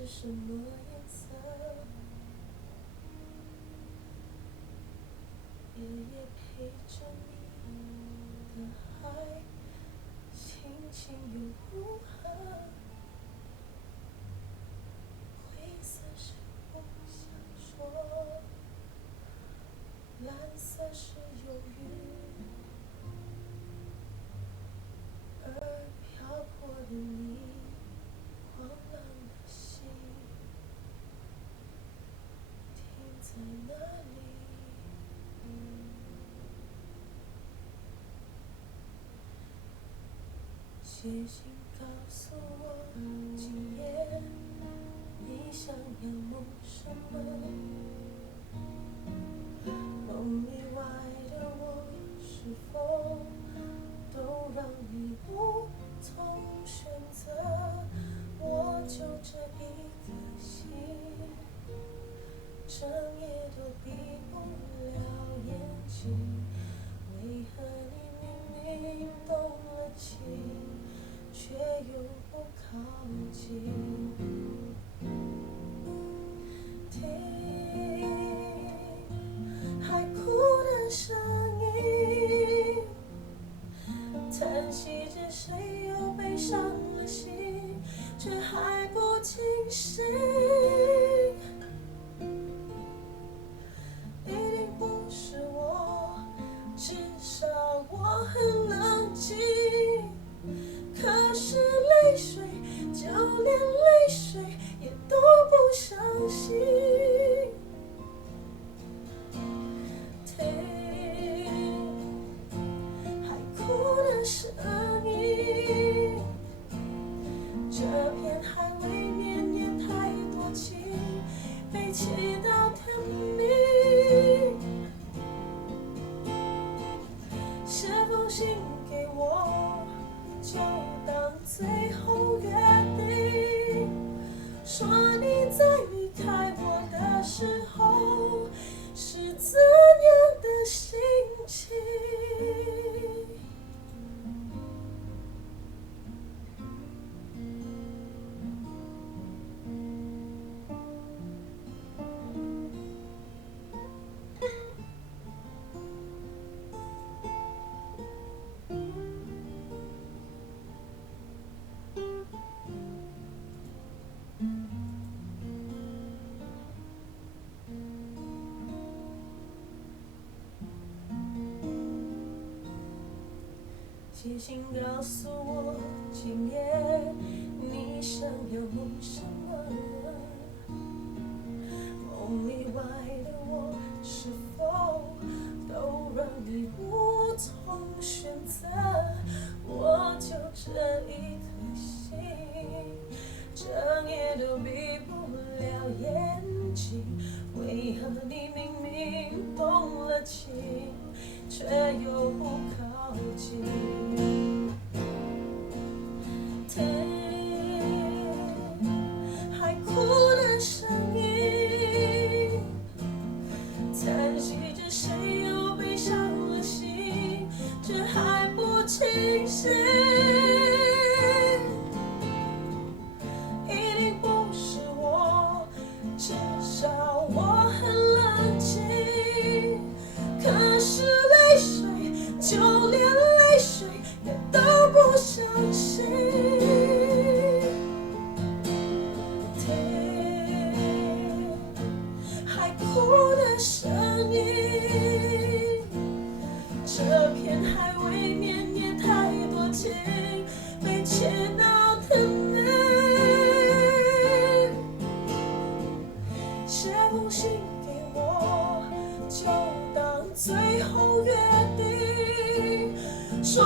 是什么颜色？夜夜陪着你的海，轻轻又如何？灰色是不想说，蓝色是忧郁，而漂泊的你，狂浪的心，停在哪里？写信告诉我，今夜你想要梦什么？梦以外的我，是否都让你无从选择？我就这一颗心，整夜都闭不了眼睛。为何你明明动了情，却又不靠近？听海哭的声音，叹息着谁又背上了心，却还不清醒。一定不是我，至少我很冷静。可是泪水，就连泪水也都不相信。听海哭的声音，这片海未绵延太多情，被气到天明。写封信给我，就当最后约定，说你在离开我的时候是怎样的心情。写信告诉我，今夜你想要梦什么？梦以外的我，是否都让你无从选择？我就这一颗心，整夜都闭不了眼睛。为何你明明动了情，却又不靠近？听海哭的声音，叹息着谁又背上了心，却还不清醒。一定不是我，至少我很冷静。可是泪水，就连泪水也都不相信。听海哭的声音，这片海未绵延太多情，被切到天明。写封信给我，就当最后约定，说